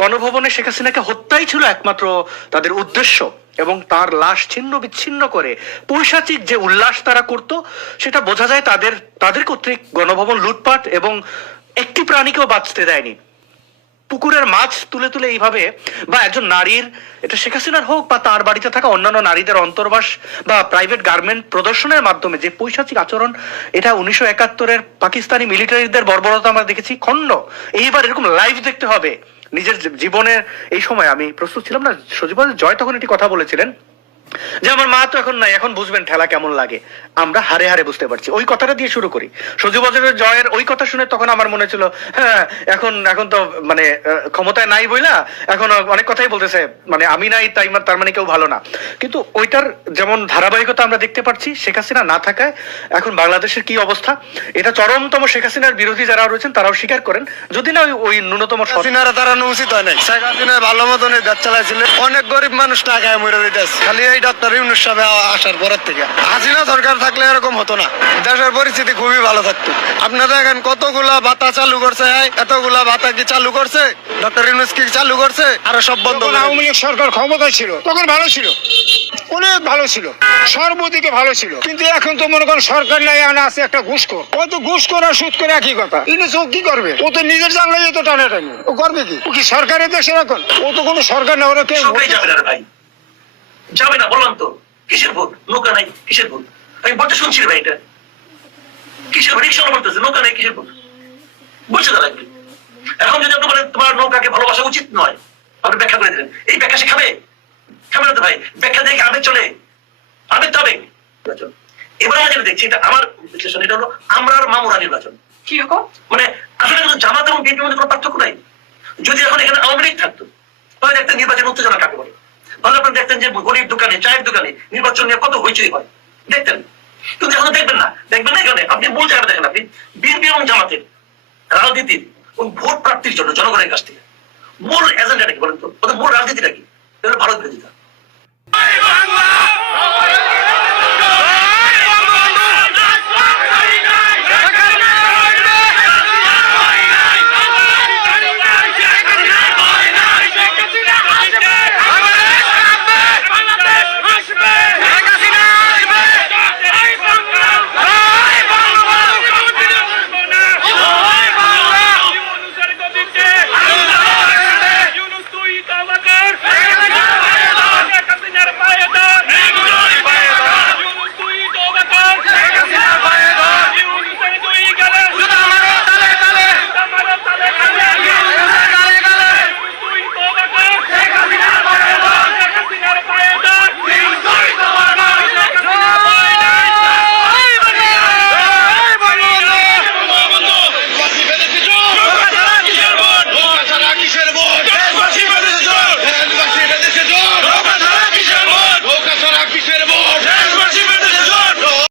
গণভবনে শেখ হাসিনাকে হত্যাই ছিল একমাত্র তাদের উদ্দেশ্য, এবং তার লাশ ছিন্ন বিচ্ছিন্ন করে পৈশাচিক যে উল্লাস তারা করত, সেটা বোঝা যায় তাদের কর্তৃক গণভবন লুটপাট, এবং একটি প্রাণীকেও বাঁচতে দেয়নি। পুকুরের মাছ তুলে তুলে এইভাবে, বা একজন নারীর, এটা শেখ হাসিনার হোক বা তার বাড়িতে থাকা অন্যান্য নারীদের অন্তর্বাস বা প্রাইভেট গার্মেন্ট প্রদর্শনের মাধ্যমে যে পৈশাচিক আচরণ, এটা 1971-এর পাকিস্তানি মিলিটারিদের বর্বরতা আমরা দেখেছি খণ্ড। এইবার এরকম লাইভ দেখতে হবে। নিজের জীবনের এই সময় আমি প্রস্তুত ছিলাম না। সজীব জয় তখন একটি কথা বলেছিলেন যে আমার মা তো এখন নাই, এখন বুঝবেন ঠেলা কেমন লাগে। আমরা হারে হারে বুঝতে পারছি। ওই কথাটা দিয়ে শুরু করি। সজীব জয়ের ওই কথা শুনে তখন আমার মনে ছিল, হ্যাঁ এখন তো মানে ক্ষমতায় নাই বইলা এখন অনেক কথাই বলতেছে, মানে আমি নাই তার মানে কেউ ভালো না। কিন্তু ওইটার যেমন ধারাবাহিকতা আমরা দেখতে পাচ্ছি শেখ হাসিনা না থাকায় এখন বাংলাদেশের কি অবস্থা, এটা চরমতম শেখ হাসিনার বিরোধী যারা রয়েছেন তারাও স্বীকার করেন, যদি না ওই ন্যূনতম হাসিনারা তাড়ানো উচিত হয় নাই। শেখ হাসিনা ভালো মতন দেশ চালাইছিলেন, অনেক গরিব মানুষ টাকায় মরে দিতেছে। খালি এই ডক্টর ইউনূস সাহেব আসার পরের থেকে হাসিনা সরকার থাকলে এরকম হতো না, দেশের পরিস্থিতি খুবই ভালো থাকতো। আপনারা দেখেন কতগুলা ভাতা চালু করছে, এতগুলা ভাতা কি চালু করছে ডক্টর ইউনূস? কি চালু করছে? আর সব বন্ধ। আওয়ামী লীগ সরকার ক্ষমতায় ছিল তখন ভালো ছিল, অনেক ভালো ছিল, সর্বদিকে ভালো ছিল। কিন্তু এখন তো মনে করেন সরকার নাই, আছে একটা ঘুষখোর। ও তো ঘুষখোর আর সুদ করে একই কথা। ইউনূস ও কি করবে? ও তো নিজের জানলাই তো টানাটানি। ও করবে কি? ও কি সরকারের দেশে এখন? ও তো কোনো সরকার না, ওরা কেউ যাবে না। বললাম তো কিসের ভোট? নৌকা নাই কিসের ভোট? আমি বলতে শুনছি ভাই, এটা কিসের রিক্সা বলতেছে নৌকা নাই কিসের ভোট? বলছে তারা। এখন যদি আপনি বলেন তোমার নৌকাকে ভালোবাসা উচিত নয়, আপনি ব্যাখ্যা করে দিলেন। এই ব্যাখ্যা সে খাবে না তো ভাই। ব্যাখ্যা দেখে আবেগ চলে, আবেগ তো আবেগ। এবার আমরা যেটা দেখছি, এটা আমার বিশ্লেষণ, এটা হলো আমরার মামুরা নির্বাচন। কি রকম? মানে আসলে কিন্তু জামাত এবং বিএনপির মধ্যে কোনো পার্থক্য নাই। যদি এখন এখানে আওয়ামী লীগ থাকতো তাহলে দেখতেন নির্বাচন উত্তেজনা কাকে বলে। তাহলে আপনারা দেখতেন যে গরিব দোকানে, চায়ের দোকানে নির্বাচন নিয়ে কত হইচই হয়, দেখতেন। কিন্তু এখন দেখবেন না এখানে। আপনি মূল জায়গাটা দেখেন, আপনি বিএনপি এবং জামাতের রাজনীতির ভোট প্রাপ্তির জন্য জনগণের কাছ থেকে মূল এজেন্ডাটা কি বলেন তো? ওদের মূল রাজনীতিটা কি? ভারত বিরোধিতা।